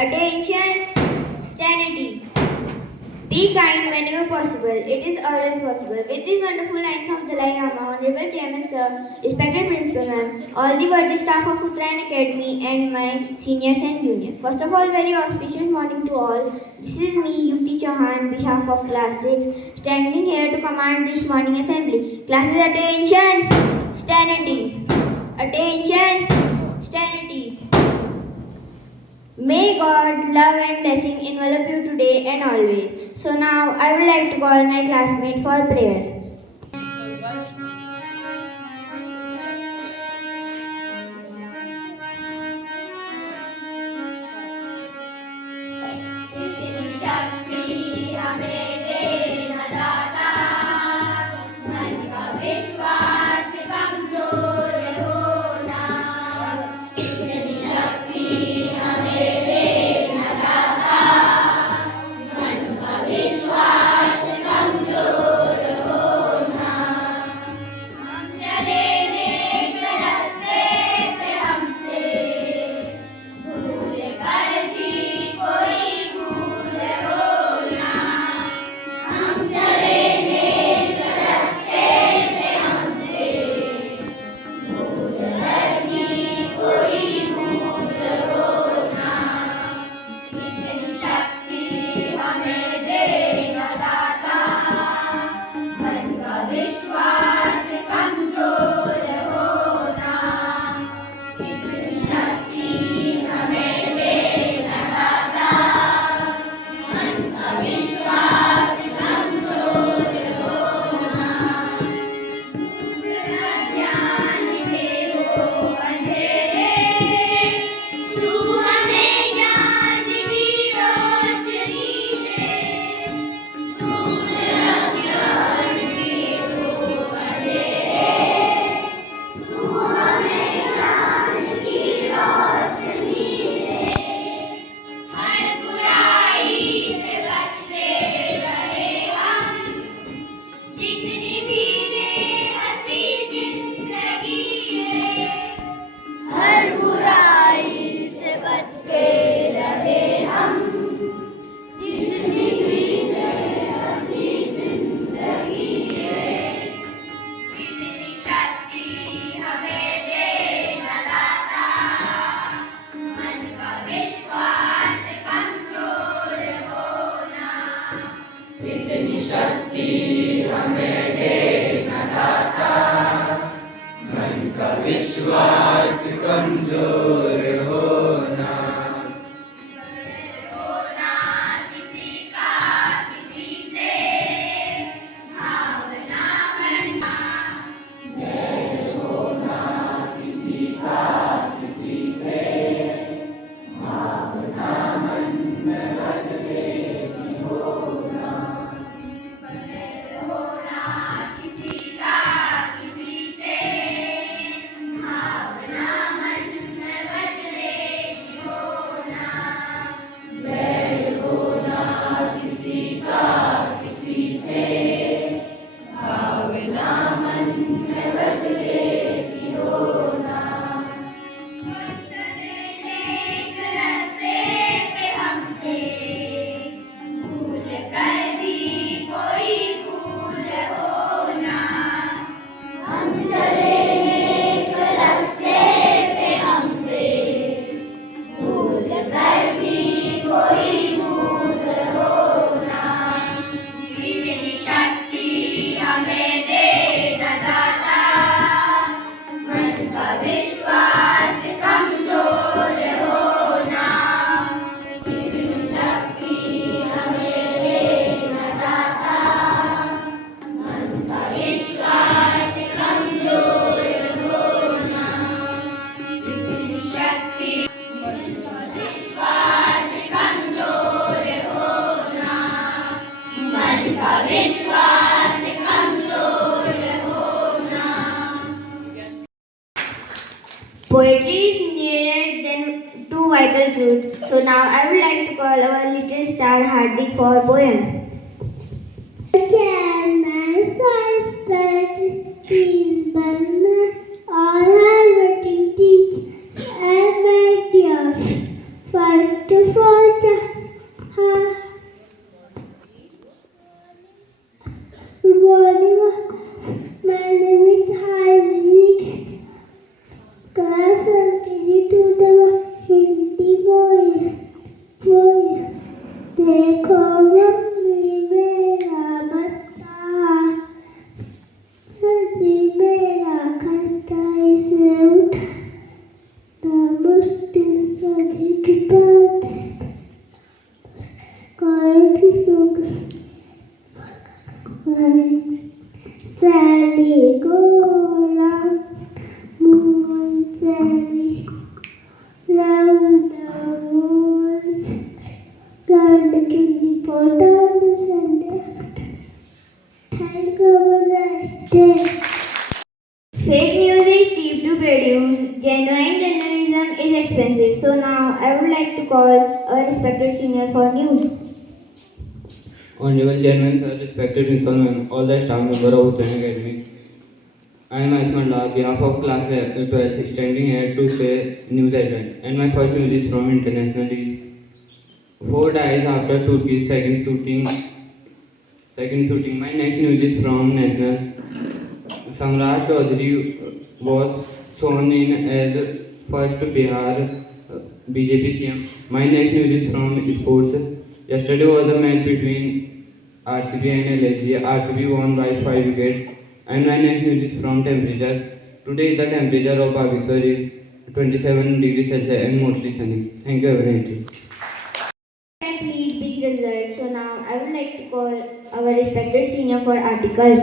Attention, sanity. Be kind whenever possible. It is always possible. With these wonderful lines of Dalai Lama, Honorable Chairman Sir, respected Principal Ma'am, all the worthy staff of Uttarayan Academy and my seniors and juniors. First of all, very auspicious morning to all. This is me, Yukti Chauhan, behalf of Class 6, standing here to command this morning assembly. Classes, attention, sanity. Attention, sanity. May God love and blessing envelop you today and always. So now I would like to call my classmate for prayer. विश्वास कमजोर होना किसी का किसी से भावना बनना होना किसी का किसी से भावना मन में बदले की होना किसी का किसी से भावना मन में बदले की होना बैर होना किसी का किसी से भावना मन में बदले की होना एक रास्ते पे हमसे भूल कर भी कोई भूल होना हम चले एक रास्ते पे हमसे भूल कर भी कोई भूल होना इतनी शक्ति हमें दे न दाता मन का विश्वास कमजोर होना इतनी शक्ति हमें दे न दाता मन का विश्वास कमजोर होना इतनी शक्ति विश्वास कमजोर होना मन का विश्वास कमजोर होना Poetry is nearer than to vital truth. So now I would like to call our little star Hardik for poem. Can my size spread in Burma? All are waiting things and my dears. First of all, still sorry to birth. God to focus. Sally go round, moon Sally round the moons. God to the portal Sunday. Thank you for the day. Fake news is cheap to produce. Genuine journalism is expensive. So now I would like to call our respected senior for news. Honorable Chairman, sir, respected principal ma'am, all the staff member of Uttarakhand Academy. I am Ayushman on behalf of class 12th standing here to say news headline. And my first news is from international is 4 dies after Turkey's second shooting. My next news is from national. Samrat Chaudhary was sworn in as first Bihar BJP CM. My next news is from sports. Yesterday was a match between RCB and LSG. RCB won by 5 wickets. And my next news is from temperatures. Today the temperature of Bageshwar is 27 degrees Celsius and mostly sunny. Thank you very much. Let's read big results. So now I would like to call our respected senior for article.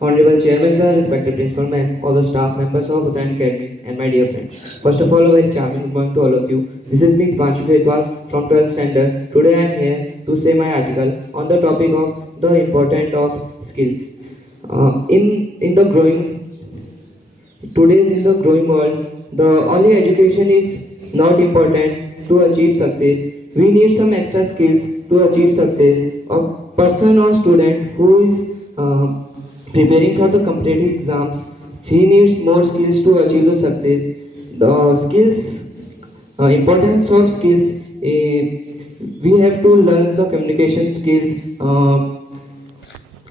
Honorable Chairman, sir, respected principal ma'am, all the staff members of Uttarakhand Academy, and my dear friends. First of all, a very charming good morning to all of you. This is me, Dipanshu Khetwal from 12th standard. Today I am here to say my article on the topic of the importance of skills. In the growing world, the only education is not important to achieve success. We need some extra skills to achieve success. A person or student who is preparing for the competitive exams, he needs more skills to achieve the success. The importance of skills, we have to learn the communication skills,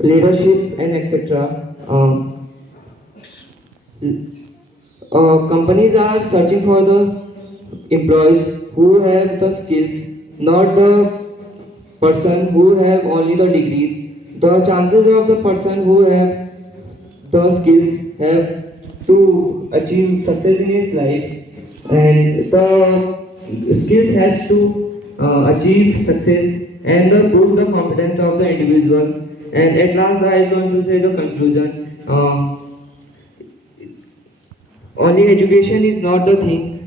leadership, and etc. Companies are searching for the employees who have the skills, not the person who have only the degrees. The chances of the person who have the skills have to achieve success in his life, and the skills helps to achieve success and boost the confidence of the individual. And at last, I just want to say the conclusion. Only education is not the thing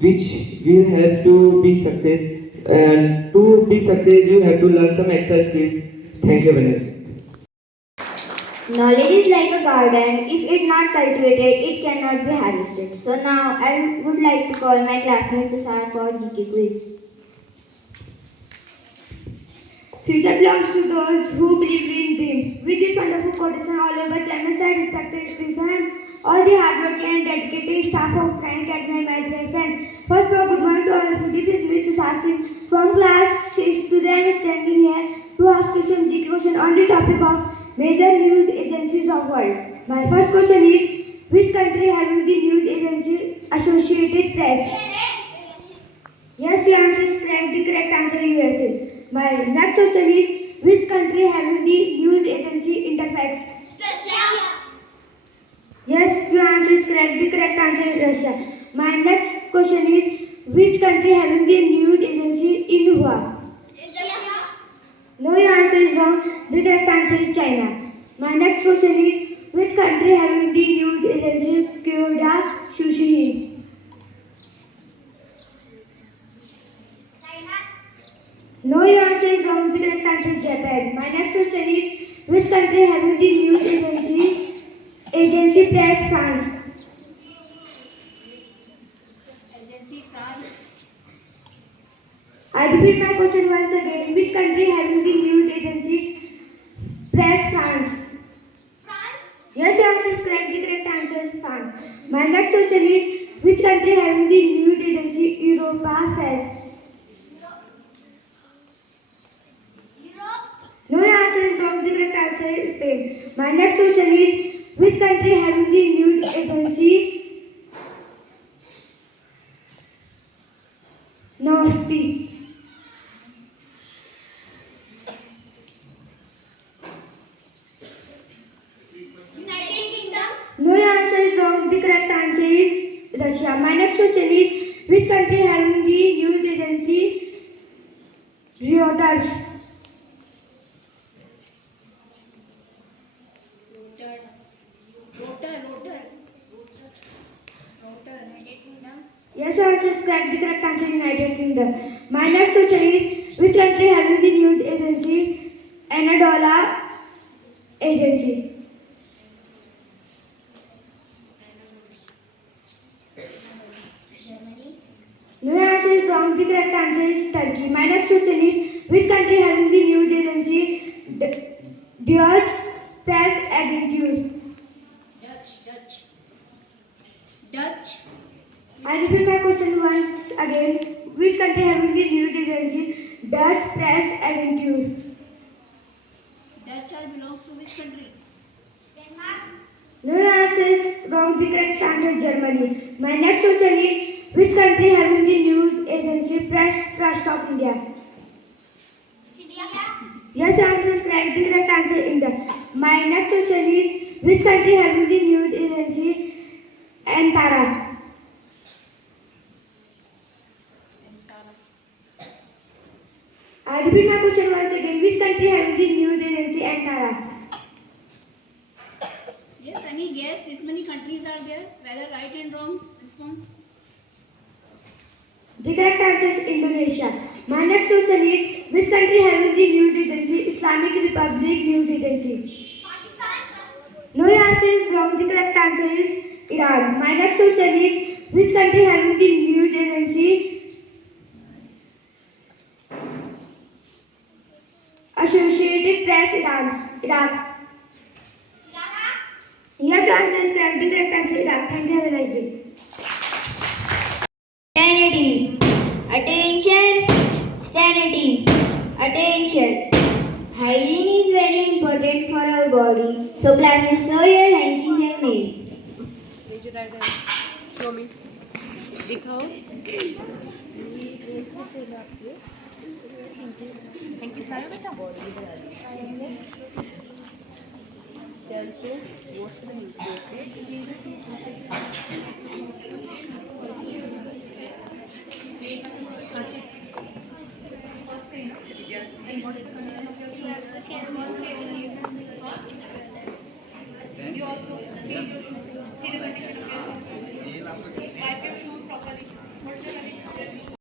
which will help to be success, and to be success you have to learn some extra skills. Thank you very much. Knowledge is like a garden. If it not cultivated, it cannot be harvested. So now I would like to call my classmate Tushar for GK quiz. Future belongs to those who believe in dreams. With this wonderful quotation, all over Chairman sir, respected principal, all the hardworking and dedicated staff of Uttarakhand Academy and my dear friends. First of all, good morning to all of you. This is me Tushar Singh from class 6. Today I am standing here to ask question GK question on the topic of major news agencies of world. My first question is, which country having the news agency Associated Press? Yes, the answer is correct. The correct answer is USA. My next question is, which country having the news agency Interfax? Russia. Yes, your answer is correct. The correct answer is Russia. My next question is, which country having the news agency Inhua? Russia. No, your answer is wrong. The correct answer is China. My next question is, which country having the news agency Kyoda Shushin? No, your answer is wrong. The correct answer is Japan. My next question is, which country having the news agency Press France? I repeat my question once again. Which country having the news agency Press France? Yes, your answer is correct. The correct answer is France. My next question is, which country having the news agency Europa Press? No, your answer is wrong. The correct answer is Spain. My next question is, which country having the news agency Nosti? No, your answer is wrong. The correct answer is Russia. My next question is, which country having the news agency Reuters? Yes, answer is correct. The correct answer is United Kingdom. My next question is, which country having the news agency Anadolu Agency? No answer is wrong. The correct answer is Turkey. My next question is, which country having the news agency Deutsche Presse Dutch. I repeat my question once again. Which country having the news agency Dutch Press Agentur? Dutch belongs to which country? No answer is wrong. The correct answer is Germany. My next question is, which country having the news agency Press Trust of India? Yes, answer is correct. The correct answer is India. My next question is, which country having the news agency Antara? I repeat my question once again. Which country having the news agency Antara? Yes, any guess? This many countries are there. Whether right and wrong response? The correct answer is Indonesia. My next question is, which country having the news agency Islamic Republic News Agency? No answer is wrong. The correct answer is Iran. My next question is, which country having the news agency Associated Press Iraq. Yes, answer is correct. The correct answer is Iraq. Thank you. Have a nice day. Sanity. Attention. Sanity. Attention. Hygiene is very important for our body. So classes, show your hankies and mitts. Raise your right hand. Show me. दिखाओ. Thank you, सारा बेटा. Also, wash the hands. You also